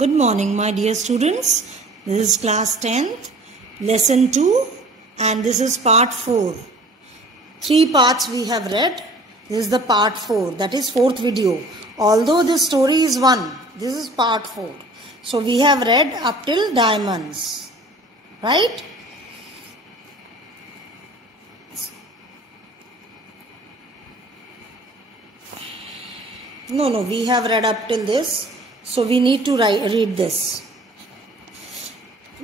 Good morning, my dear students. This is class 10th, lesson 2, and this is part 4. 3 parts we have read. This is the part 4, that is 4th video. Although this story is 1, this is part 4. So we have read up till diamonds, right? No, we have read up till this. So we need to read this.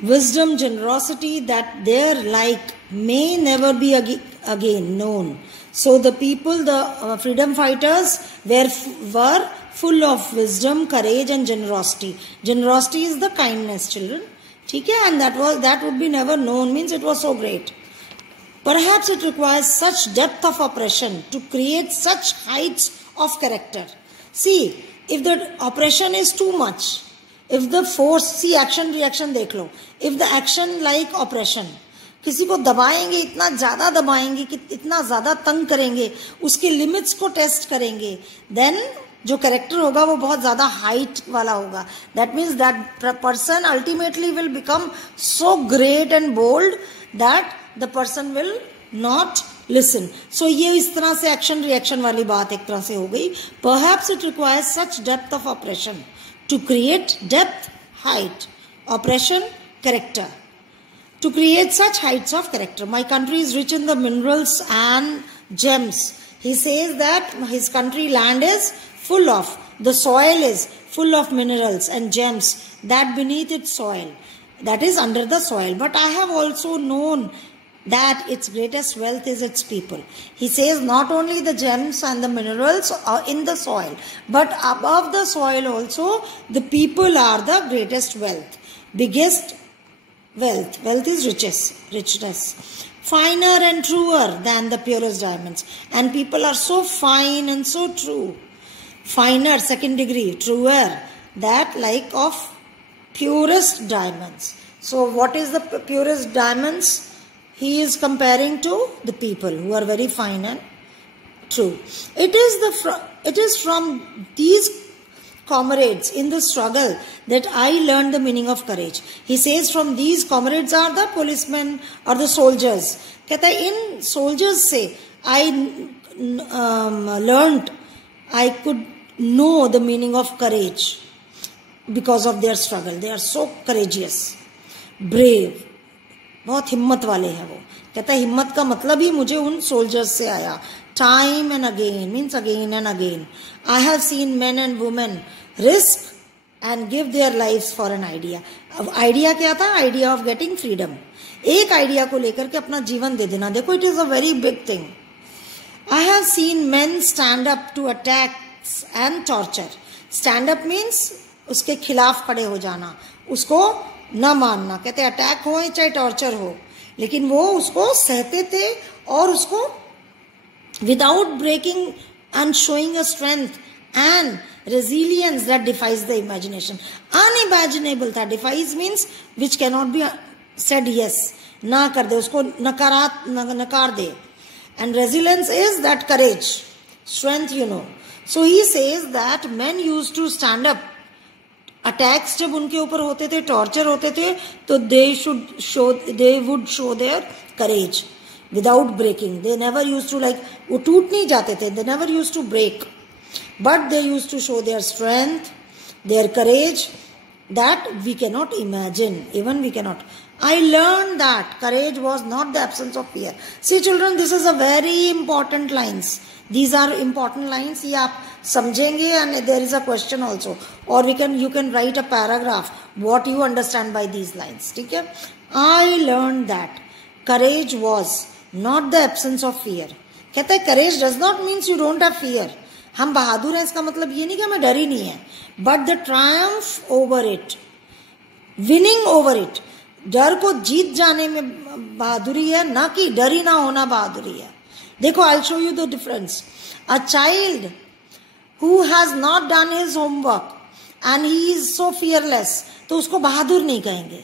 Wisdom, generosity, that their like may never be again known. So the people, the freedom fighters were full of wisdom, courage and generosity. Generosity is the kindness, children. Okay? And that would be never known, means it was so great. Perhaps it requires such depth of oppression to create such heights of character. See, if the oppression is too much, if the force, see action reaction देख लो, if the action like oppression, किसी को दबाएंगे, इतना ज़्यादा दबाएंगे कि इतना ज़्यादा तंग करेंगे, उसके लिमिट्स को टेस्ट करेंगे, then जो कैरेक्टर होगा वो बहुत ज़्यादा हाइट वाला होगा. That means that person ultimately will become so great and bold that the person will not listen. So ये इस तरह से एक्शन रिएक्शन वाली बात एक तरह से हो गई. Perhaps it requires such depth of oppression to create depth, height, oppression, character. To create such heights of character. My country is rich in the minerals and gems. He says that his country land is full of, the soil is full of minerals and gems that beneath its soil, that is under the soil. But I have also known that its greatest wealth is its people. He says not only the gems and the minerals are in the soil, but above the soil also the people are the greatest wealth. Biggest wealth. Wealth is richness. Finer and truer than the purest diamonds. And people are so fine and so true. Finer, second degree, truer, that like of purest diamonds. So what is the purest diamonds? He is comparing to the people who are very fine and true. It is from these comrades in the struggle that I learned the meaning of courage. He says from these comrades are the policemen or the soldiers. कहता है in soldiers से I learned, I could know the meaning of courage because of their struggle. They are so courageous, brave. बहुत हिम्मत वाले हैं वो. कहता है हिम्मत का मतलब ही मुझे उन सोल्जर्स से आया. Time and again means again and again I have seen men and women risk and give their lives for an idea. अब आइडिया क्या था? Idea of getting freedom. एक आइडिया को लेकर के अपना जीवन दे देना. देखो it is a very big thing. I have seen men stand up to attacks and torture. Stand up means उसके खिलाफ खड़े हो जाना, उसको न मानना. कहते अटैक हो चाहे टॉर्चर हो, लेकिन वो उसको सहते थे और उसको without breaking and showing a strength and resilience that defies the imagination. Unimaginable था. Defies means which can not be said yes, ना कर दे उसको, नकार दे. And resilience is that courage, strength, you know. So he says that men used to stand up. Attacks जब उनके ऊपर होते थे, टॉर्चर होते थे, तो they would show their courage without breaking. They never used to वो टूट नहीं जाते थे. They never used to break, but they used to show their strength, their courage that we cannot imagine. Even we cannot. I learned that courage was not the absence of fear. See children, this is a very important lines. These are important lines. ये आप समझेंगे and there is a question also. Or you can write a paragraph what you understand by these lines. ठीक है? I learned that courage was not the absence of fear. कहता है courage does not means you don't have fear. हम बहादुर हैं इसका मतलब ये नहीं कि हमें डर ही नहीं है. But the triumph over it, winning over it. डर को जीत जाने में बहादुरी है, ना कि डर ही ना होना बहादुरी है. देखो I'll show you the difference. A child who has not done his homework and he is so fearless, तो उसको बहादुर नहीं कहेंगे.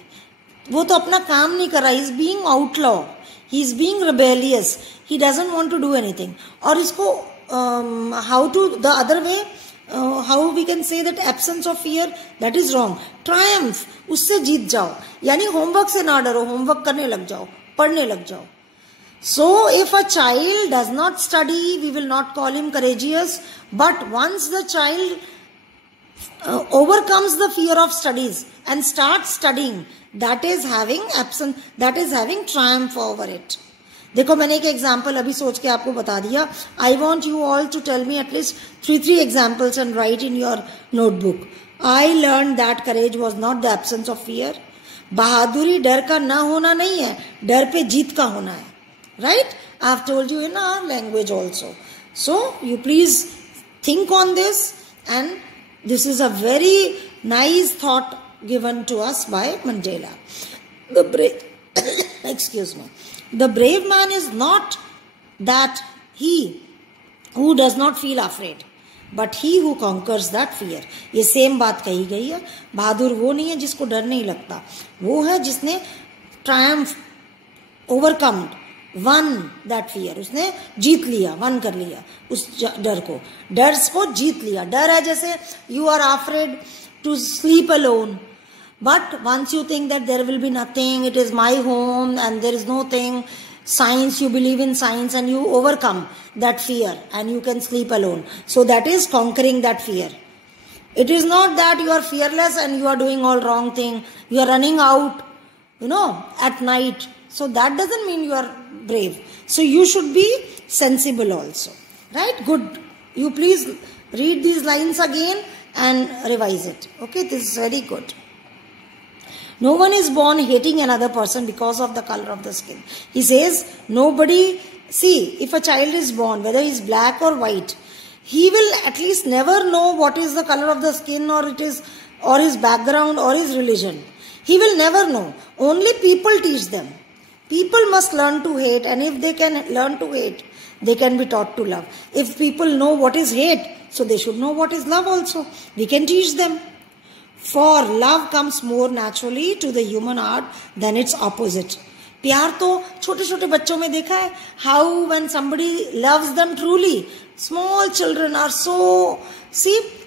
वो तो अपना काम नहीं कर रहा. He is being outlaw. He is being rebellious. He doesn't want to do anything. और इसको how to the other way, how we can say that absence of fear? That is wrong. Triumph, उससे जीत जाओ. यानी homework से ना डरो, homework करने लग जाओ, पढ़ने लग जाओ. So if a child does not study, we will not call him courageous. But once the child overcomes the fear of studies and starts studying, that is having triumph over it. देखो मैंने एक example अभी सोच के आपको बता दिया. I want you all to tell me at least 3 examples and write in your notebook. I learn that courage was not the absence of fear. बहादुरी डर का ना होना नहीं है, डर पे जीत का होना है. Right? I have told you in our language also. So you please think on this, and this is a very nice thought given to us by Mandela. Excuse me. The brave man is not that he who does not feel afraid, but he who conquers that fear. ये same बात कही गई है. बहादुर वो नहीं है जिसको डर नहीं लगता, वो है जिसने triumph, overcome, won that fear. उसने जीत लिया, वन कर लिया उस डर को जीत लिया. डर है जैसे you are afraid to sleep alone. But once you think that there will be nothing, it is my home and there is no thing, science, you believe in science and you overcome that fear and you can sleep alone. So that is conquering that fear. It is not that you are fearless and you are doing all wrong thing. You are running out, at night. So that doesn't mean you are brave. So you should be sensible also. Right? Good. You please read these lines again and revise it. Okay, this is very good. No one is born hating another person because of the color of the skin. He says, if a child is born, whether he is black or white, he will at least never know what is the color of the skin or his background or his religion. He will never know. Only people teach them. People must learn to hate, and if they can learn to hate, they can be taught to love. If people know what is hate, so they should know what is love also. We can teach them. For love comes more naturally to the human heart than its opposite. प्यार तो छोटे छोटे बच्चों में देखा है. How when somebody loves them truly, small children are so,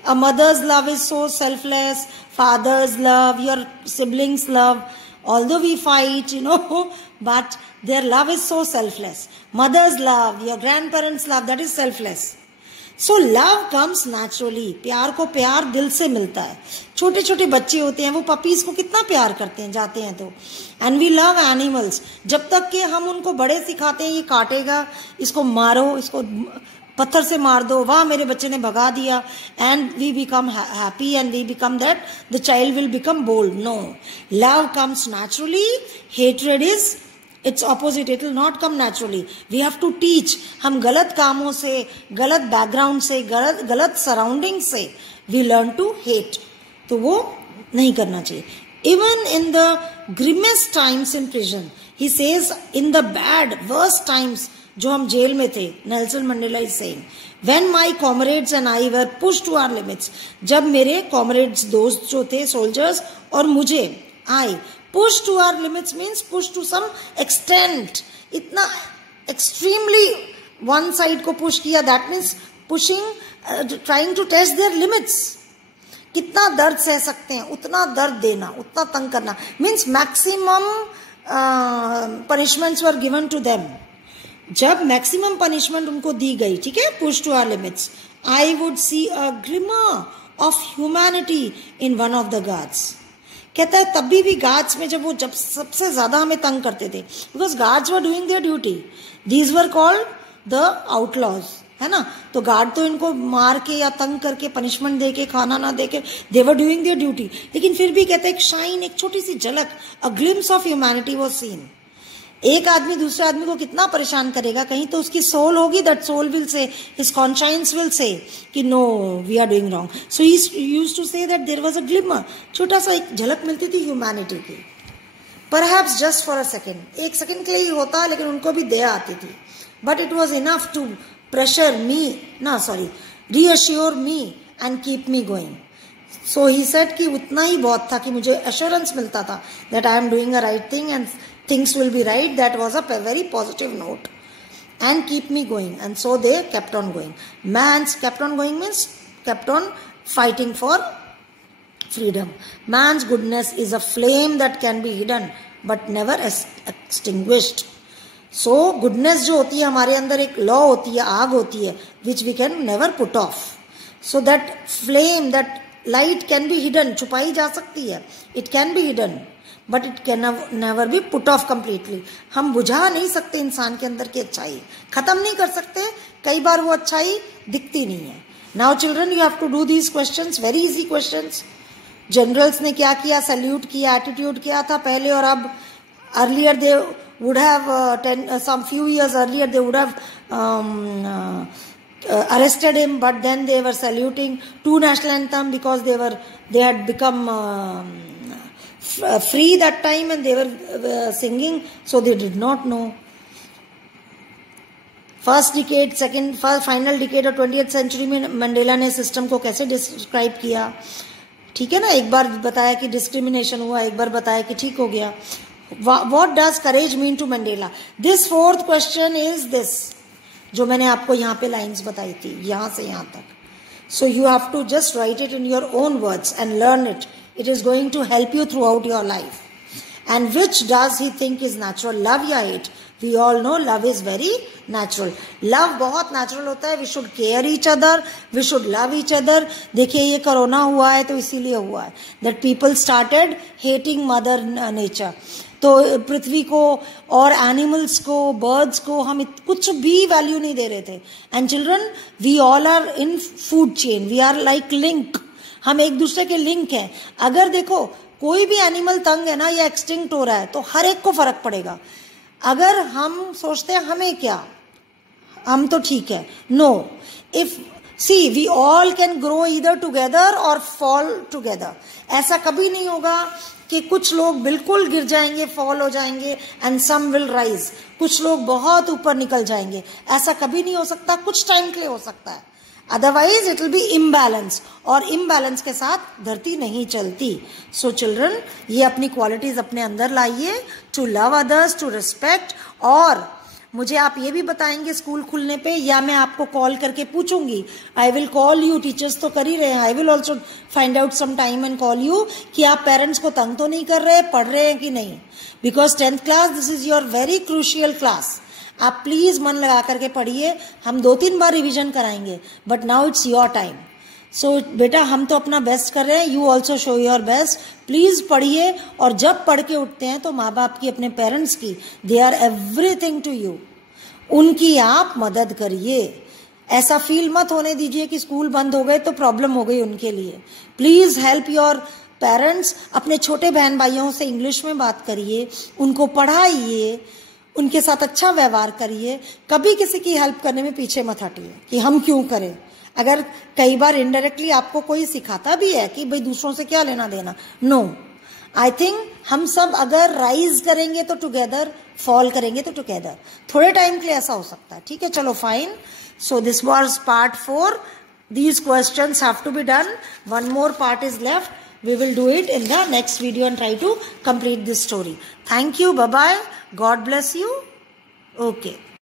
a mother's love is so selfless, father's love, your siblings' love, although we fight, but their love is so selfless. Mother's love, your grandparents' love, that is selfless. So love comes naturally. प्यार को प्यार दिल से मिलता है. छोटे छोटे बच्चे होते हैं, वो पपीज को कितना प्यार करते हैं जाते हैं तो. And we love animals. जब तक कि हम उनको बड़े सिखाते हैं ये काटेगा, इसको मारो, इसको पत्थर से मार दो, वाह मेरे बच्चे ने भगा दिया, and we become happy and we become that the child will become bold. No, love comes naturally. Hatred is its opposite. It will not come naturally. We have to teach. हम गलत कामों से, गलत बैकग्राउंड से, गलत surrounding से we learn to hate. तो वो नहीं करना चाहिए. Even in the grimmest times in prison, he says, in the bad, worst times, जो हम जेल में थे, Nelson Mandela is saying, when my comrades and I were pushed to our limits, जब मेरे comrades दोस्त जो थे soldiers और मुझे, I push to our limits means push to some extent. इतना extremely one side को push किया, that means pushing, trying to test their limits. कितना दर्द सह सकते हैं, उतना दर्द देना, उतना तंग करना, means maximum punishments were given to them. जब maximum punishment उनको दी गई, ठीक है, push to our limits, I would see a glimmer of humanity in one of the guards. कहता है तब भी गार्ड्स में जब सबसे ज्यादा हमें तंग करते थे, because guards were doing there duty, these were called the outlaws, है ना. तो गार्ड तो इनको मार के या तंग करके पनिशमेंट दे के खाना ना दे के दे वर डूइंग देयर ड्यूटी, लेकिन फिर भी कहते हैं एक शाइन, एक छोटी सी झलक, a glimpse of humanity was scene. एक आदमी दूसरे आदमी को कितना परेशान करेगा, कहीं तो उसकी सोल होगी, that soul will say, his conscience will say कि no we are doing wrong. So he used to say that there was a glimmer, छोटा सा एक झलक मिलती थी ह्यूमैनिटी की, perhaps just for a second, एक सेकेंड के लिए ही होता, लेकिन उनको भी दया आती थी. But it was enough to pressure me, reassure me and keep me going. So he said कि उतना ही बहुत था कि मुझे एश्योरेंस मिलता था that I am doing a right thing and things will be right. That was a very positive note and keep me going. And so they kept on going. Man's kept on going means kept on fighting for freedom. Man's goodness is a flame that can be hidden but never extinguished. So goodness जो होती है हमारे अंदर एक law होती है, आग होती है, which we can never put off. So that flame, that light can be hidden, छुपाई जा सकती है, it can be hidden, but it can never be put off completely. हम बुझा नहीं सकते इंसान के अंदर की अच्छाई, खत्म नहीं कर सकते, कई बार वो अच्छाई दिखती नहीं है. Now children, you have to do these questions, very easy questions. Generals ने क्या किया, सैल्यूट किया, एटीट्यूड किया था पहले और अब. Earlier they would have some few years earlier they would have arrested him, but then they were saluting to national anthem because they had become free that time and they were singing, so they did not know. First decade, second, final decade और 20th century में Mandela ने system को कैसे describe किया. ठीक है ना, एक बार बताया कि डिस्क्रिमिनेशन हुआ, एक बार बताया कि ठीक हो गया. What does courage mean to Mandela. This fourth question is this, जो मैंने आपको यहाँ पे लाइंस बताई थी, यहाँ से यहाँ तक. So you have to just write it in your own words and learn it. It is going to help you throughout your life. And which does he think is natural, love या hate. We all know love is very natural. Love बहुत natural होता है. We should care each other. We should love each other. देखिए ये corona हुआ है तो इसीलिए हुआ है that people started hating mother nature. तो पृथ्वी को और एनिमल्स को, बर्ड्स को हम कुछ भी वैल्यू नहीं दे रहे थे. And children, we all are in food chain. We are like link. हम एक दूसरे के लिंक हैं. अगर देखो कोई भी एनिमल तंग है ना या एक्सटिंक्ट हो रहा है तो हर एक को फर्क पड़ेगा. अगर हम सोचते हैं हमें क्या, हम तो ठीक है, no. If see we all can grow either together और फॉल टुगेदर. ऐसा कभी नहीं होगा कि कुछ लोग बिल्कुल गिर जाएंगे, फॉल हो जाएंगे, एंड सम विल राइज. कुछ लोग बहुत ऊपर निकल जाएंगे. ऐसा कभी नहीं हो सकता. कुछ टाइम के लिए हो सकता है, otherwise it will be imbalance, और इम्बैलेंस के साथ धरती नहीं चलती. सो चिल्ड्रन, ये अपनी क्वालिटीज अपने अंदर लाइए, to love others, to respect. और मुझे आप ये भी बताएंगे स्कूल खुलने पे, या मैं आपको कॉल करके पूछूंगी. I will call you. Teachers तो कर ही रहे हैं. I will also find out some time and call you कि आप पेरेंट्स को तंग तो नहीं कर रहे, पढ़ रहे हैं कि नहीं. Because 10th class, this is your very crucial class. आप प्लीज मन लगा करके पढ़िए. हम 2-3 बार रिवीजन कराएंगे, but now it's your time. So बेटा, हम तो अपना बेस्ट कर रहे हैं. You also show your best. Please पढ़िए. और जब पढ़ के उठते हैं तो माँ बाप की, अपने पेरेंट्स की, they are everything to you. उनकी आप मदद करिए. ऐसा फील मत होने दीजिए कि स्कूल बंद हो गए तो प्रॉब्लम हो गई उनके लिए. Please help your parents. अपने छोटे बहन भाइयों से इंग्लिश में बात करिए, उनको पढ़ाइए, उनके साथ अच्छा व्यवहार करिए. कभी किसी की हेल्प करने में पीछे मत हटिए कि हम क्यों करें. अगर कई बार इनडायरेक्टली आपको कोई सिखाता भी है कि भाई दूसरों से क्या लेना देना, नो. आई थिंक हम सब अगर राइज करेंगे तो टुगेदर, फॉल करेंगे तो टुगेदर. थोड़े टाइम के लिए ऐसा हो सकता है. ठीक है, चलो fine. So this was part 4. These questions have to be done. One more part is left. We will do it in the next video and try to complete this story. Thank you. Bye-bye. God bless you. Okay.